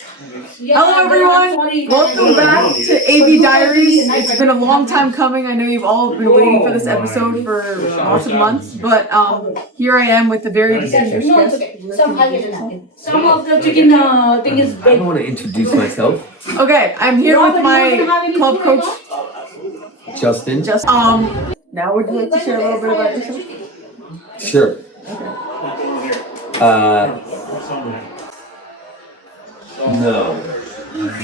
Hello everyone, welcome back to AB Diaries. It's been a long time coming. I know you've all been waiting for this episode for lots of months, but here I am with a very distinguished guest. Some of the chicken thing is I big. don't want to introduce myself. Okay, I'm here with my club coach, Justin. Now would you like to share a little bit about yourself? Sure. No.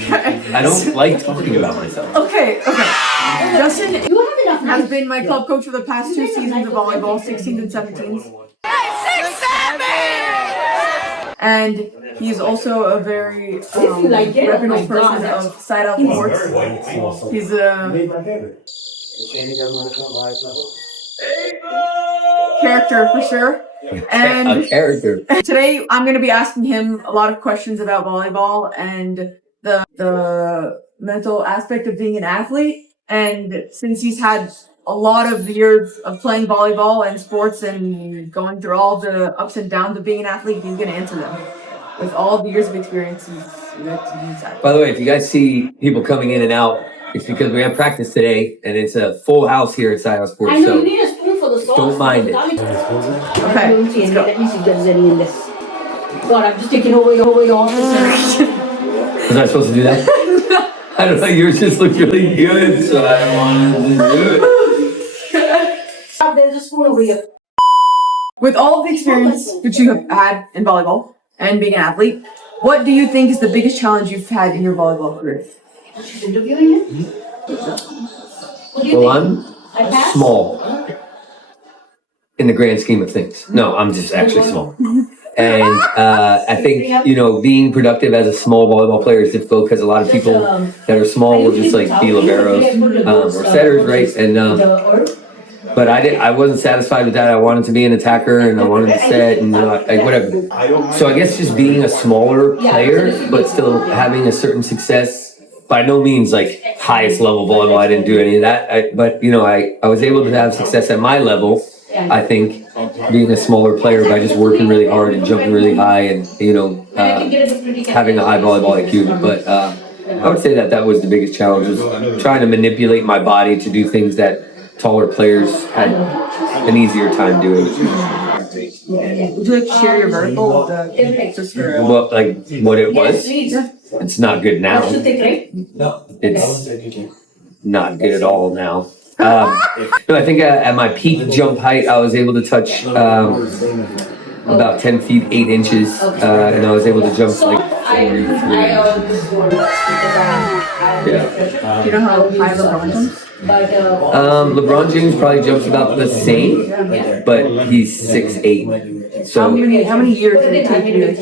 I don't like talking about myself. Okay. Justin You have enough has been my club coach for the past 2 seasons of volleyball, 16s and 17s. And he's also a very reputable person of Side Out Sports. He's a character for sure. And A character. today I'm going to be asking him a lot of questions about volleyball and the mental aspect of being an athlete. And since he's had a lot of years of playing volleyball and sports and going through all the ups and downs of being an athlete, he's going to answer them with all the years of experience he's had. By the way, if you guys see people coming in and out, it's because we have practice today, and it's a full house here at Side Out Sports. I know So you need a spoon for the sauce. don't mind it. Okay, Let me see if there's any in this. God, I'm just taking away your office. Was I supposed to do that? I don't know. Yours just looked really good, so I wanted to do it. There's a spoon over here. with all of the experience that you have had in volleyball and being an athlete, what do you think is the biggest challenge you've had in your volleyball career? She's interviewing you? What do you Well, think? I'm I passed? small in the grand scheme of things. No, I'm just actually small. And I think, being productive as a small volleyball player is difficult because a lot of people that are small will just like be liberos or setters, right? And but I wasn't satisfied with that. I wanted to be an attacker and I wanted to set and whatever. So I guess just being a smaller player, but still having a certain success. By no means like highest level volleyball. I didn't do any of that. But I was able to have success at my level. I think being a smaller player by just working really hard and jumping really high and having a high volleyball IQ. But I would say that was the biggest challenge, was trying to manipulate my body to do things that taller players had an easier time doing. Would you like to share your vertical with the just for Well, like what it was, Yes, it's not good now. too thick, right? It's not good at all now. No, I think at my peak jump height, I was able to touch about 10 feet 8 inches, and I was able to jump like 43. Yeah. do you know how high LeBron jumps? LeBron James probably jumps about the same, but he's 6'8". So How many years did it take you to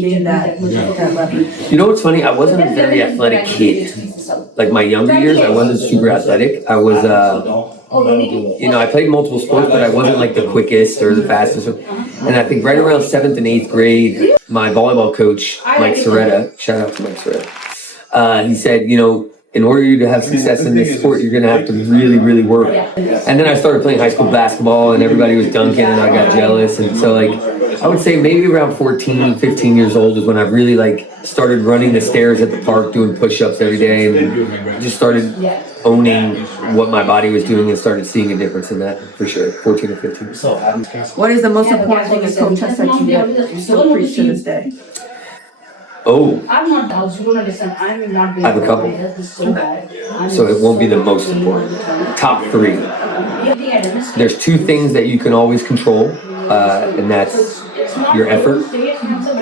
gain that leverage? you know what's funny? I wasn't a very athletic kid. Like my younger years, I wasn't super athletic. I was, I played multiple sports, but I wasn't like the quickest or the fastest. And I think right around 7th and 8th grade, my volleyball coach, Mike Soretta, shout out to Mike Soretta, he said, in order to have success in this sport, you're going to have to really, really work. And then I started playing high school basketball and everybody was dunking and I got jealous. And so I would say maybe around 14, 15 years old is when I really started running the stairs at the park, doing push-ups every day, and just started owning what my body was doing and started seeing a difference in that for sure, 14 or 15. What is the most important thing a coach has said to you still preach to this day? Oh, I'm not the house, you don't understand. I'm not being I have a couple. So it won't be the most important. Top 3. There's 2 things that you can always control, and that's your effort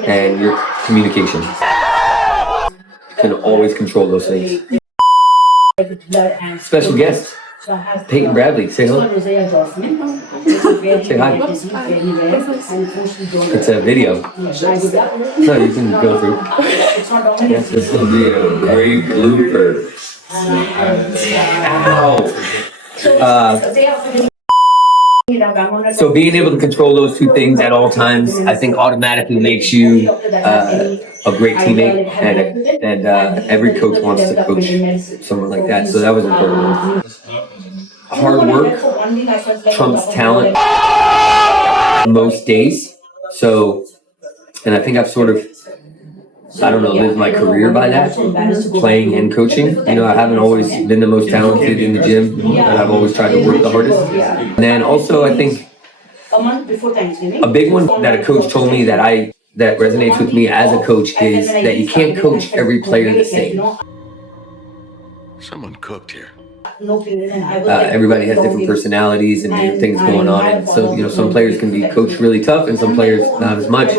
and your communication. You can always control those things. Special guest, Peyton Bradley. Say hello. Say hi. It's a video. No, you can go through. Yes, this will be a great blooper. Ow. So being able to control those 2 things at all times, I think automatically makes you a great teammate, and every coach wants to coach someone like that. So that was important. Hard work trumps talent most days. So, and I think I've sort of I don't know, lived my career by that, playing and coaching. You know, I haven't always been the most talented in the gym, but I've always tried to work the hardest. And then also, I think a month before Thanksgiving. a big one that a coach told me that resonates with me as a coach is that you can't coach every player the same. Someone cooked here. Everybody has different personalities and different things going on, and so you know some players can be coached really tough, and some players not as much.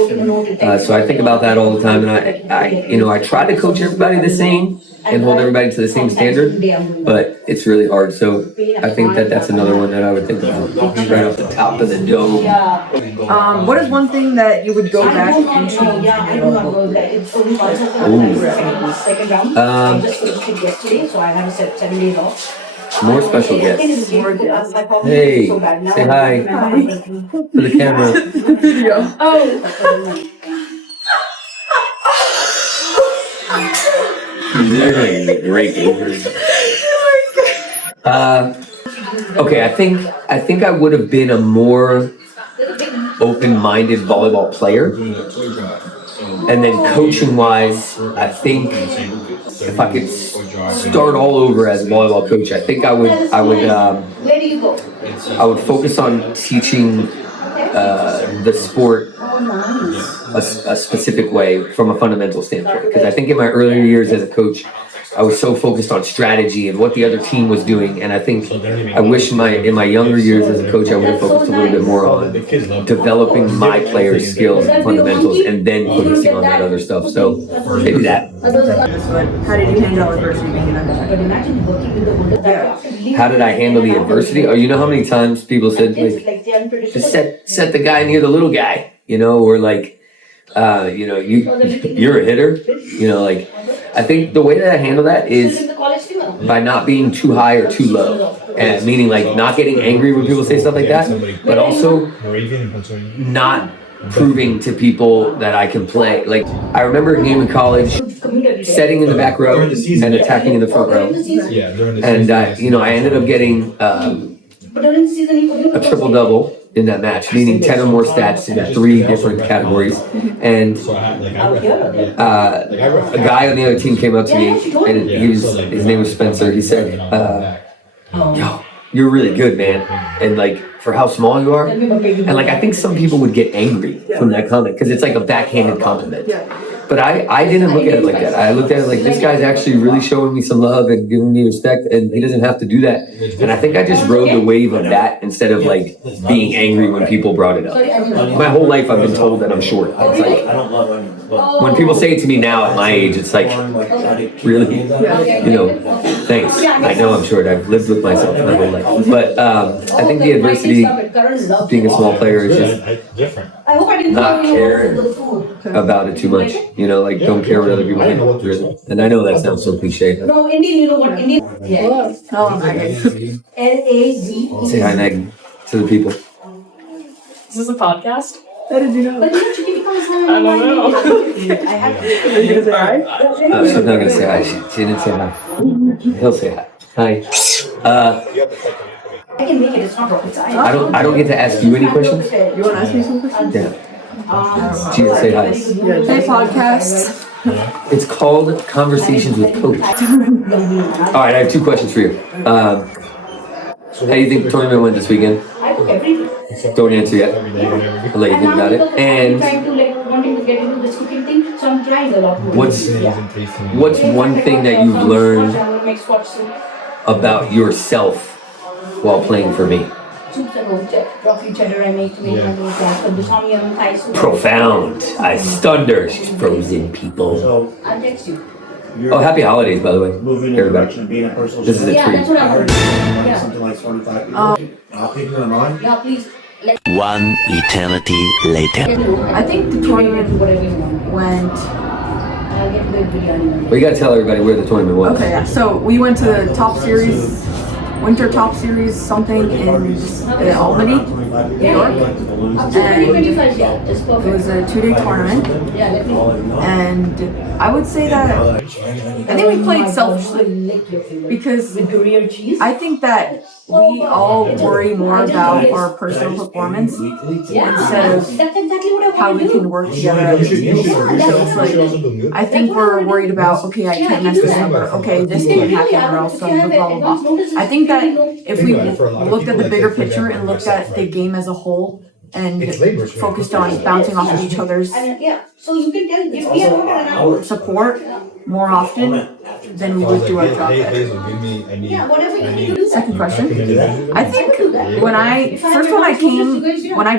So I think about that all the time, and I try to coach everybody the same and hold everybody to the same standard, but it's really hard. So I think that's another one that I would think about right off the top of the dome. What is one thing that you would go back and change? Second round. Just yesterday, so I have 7 days off. More special guests. Hey, say hi to the camera. Video. Okay, I think I would have been a more open-minded volleyball player, and then coaching-wise, I think if I could start all over as a volleyball coach, I think I would Where do you go? I would focus on teaching the sport a specific way from a fundamental standpoint. Because I think in my earlier years as a coach, I was so focused on strategy and what the other team was doing, and I think I wish in my younger years as a coach I would have focused a little bit more on developing my players' skills and fundamentals, and then focusing on that other stuff. So maybe that. How did you handle adversity being an underdog? How did I handle the adversity? Oh, you know how many times people said like, just set the guy near the little guy, you know, or like, you're a hitter, you know, like. I think the way that I handle that is by not being too high or too low, and meaning like not getting angry when people say stuff like that, but also not proving to people that I can play. Like I remember a game in college, setting in the back row and attacking in the front row, and I ended up getting a triple double in that match, meaning 10 or more stats in 3 different categories. And a guy on the other team came up to me, and his name was Spencer. He said, "Yo, you're really good, man. And like for how small you are." And like I think some people would get angry from that comment because it's like a backhanded compliment. But I didn't look at it like that. I looked at it like this guy's actually really showing me some love and giving me respect, and he doesn't have to do that. And I think I just rode the wave of that instead of like being angry when people brought it up. My whole life I've been told that I'm short. It's like when people say it to me now at my age, it's like really, you know, thanks. I know I'm short. I've lived with myself my whole life. But I think the adversity, being a small player, is just not care about it too much. You know, like don't care what other people think. And I know that sounds so cliche. No, Indian, you know what? Indian. Yeah. LAZ. Say hi, Meg, to the people. Is this a podcast? How did you know? But you know, Chicky becomes I don't know. I have Are you gonna say hi? She's not gonna say hi. She didn't say hi. He'll say hi. Hi. I can make it. It's not rocket science. I don't get to ask you any questions. You wanna ask me some questions? Yeah. Jesus, say hi. Hey, podcast. It's called Conversations with Coach. All right, I have 2 questions for you. How do you think the tournament went this weekend? I took everything. Don't answer yet. I'll let you think about it. And trying to wanting to get into this cooking thing, so I'm trying a lot more. what's one thing that you've learned about yourself while playing for me? Rocky cheddar I make to make my Profound. I stunned her. She's frozen, people. So I'll text you. you're Oh, happy holidays, by the way. moving in the Everybody. direction of being a personal This is a chef. Yeah, treat. that's what I I heard heard. you Yeah. something like 25 people. I'll keep you in mind. Yeah, please. Let One eternity later. I think the tournament whatever you want. went. I'll get the biryani. Well, you gotta tell everybody where the tournament was. Okay, yeah. So we went to the top series, winter top series, something in Albany, New York. It was a 2-day tournament, and I would say that I think we played selfishly because I think that we all worry more about our personal performance instead of how we can work together as a team. So it's like, I think we're worried about, okay, I can't mess this up, or okay, this can't happen, or else blah, blah, blah. I think that if we looked at the bigger picture and looked at the game as a whole and focused on bouncing off of each other's support more often, then we would do our job better. Second question. I think when I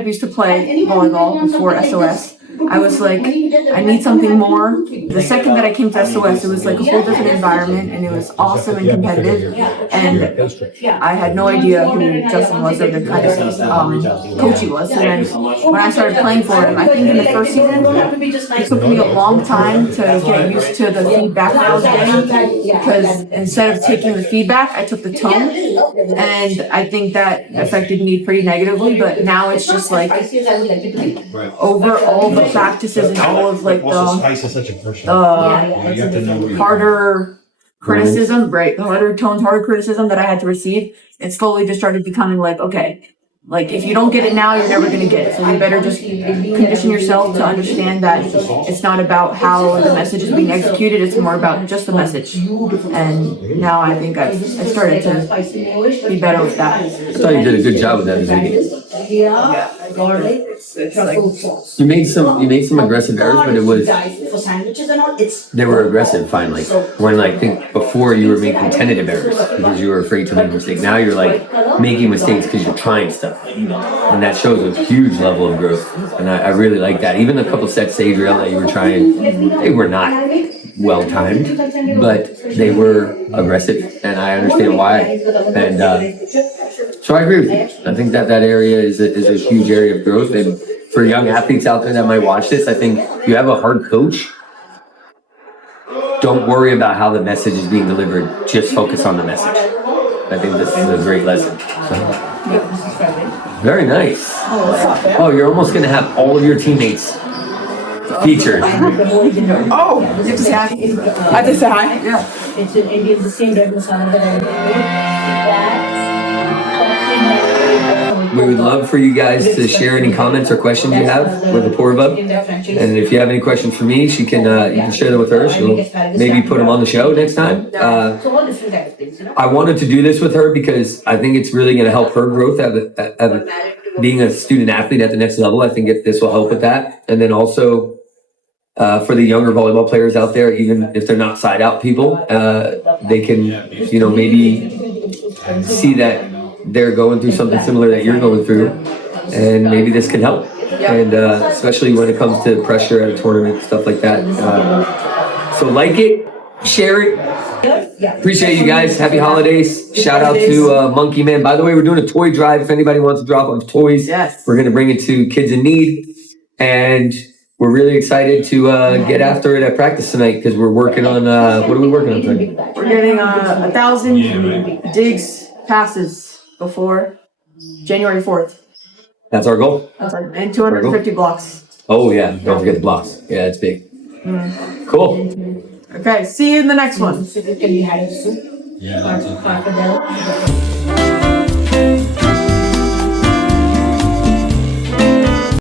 used to play volleyball before SOS, I was like, I need something more. The second that I came to SOS, it was like a whole different environment, and it was awesome and competitive. And I had no idea who Justin was or the kind of coach he was. And then when I started playing for him, I think in the first season, it took me a long time to get used to the feedback that I was getting, because instead of taking the feedback, I took the tone, and I think that affected me pretty negatively. But now it's just like over all the practices and all of like the harder criticism, right? The harder criticism that I had to receive, it slowly just started becoming like, okay, like if you don't get it now, you're never gonna get it. So you better just condition yourself to understand that it's not about how the message is being executed, it's more about just the message. And now I think I started to be better with that. I thought you did a good job with that, Ziggy. You made some aggressive errors, but they were aggressive finally. When I think before you were making tentative errors because you were afraid to make mistakes. Now you're like making mistakes because you're trying stuff, and that shows a huge level of growth. And I really like that. Even a couple sets to Adriel that you were trying, they were not well timed, but they were aggressive, and I understand why. And so I agree with you. I think that area is a huge area of growth. And for young athletes out there that might watch this, I think if you have a hard coach, don't worry about how the message is being delivered. Just focus on the message. I think this is a great lesson. So. Very nice. Oh, you're almost going to have all of your teammates featured. Oh, you have to say hi. I have to say hi. Yeah. It's the same We would love for you guys to share any comments or questions you have with Apoorva. And if you have any questions for me, she can you can share them with her. She'll maybe put them on the show next time. I wanted to do this with her because I think it's really going to help her growth being a student athlete at the next level. I think this will help with that. And then also for the younger volleyball players out there, even if they're not side out people, they can, maybe see that they're going through something similar that you're going through, and maybe this can help. And especially when it comes to pressure at a tournament, stuff like that. So like it, share it. Appreciate you guys. Happy holidays. Shout out to Monkey Man. By the way, we're doing a toy drive. If anybody wants to drop off toys, yes, we're going to bring it to kids in need. And we're really excited to get after it at practice tonight because we're working on, what are we working on tonight? We're getting 1,000 digs passes before January 4th. That's our goal. And 250 blocks. Oh yeah, don't forget the blocks. Yeah, it's big. Cool. Okay, see you in the next one. Yeah, that's okay.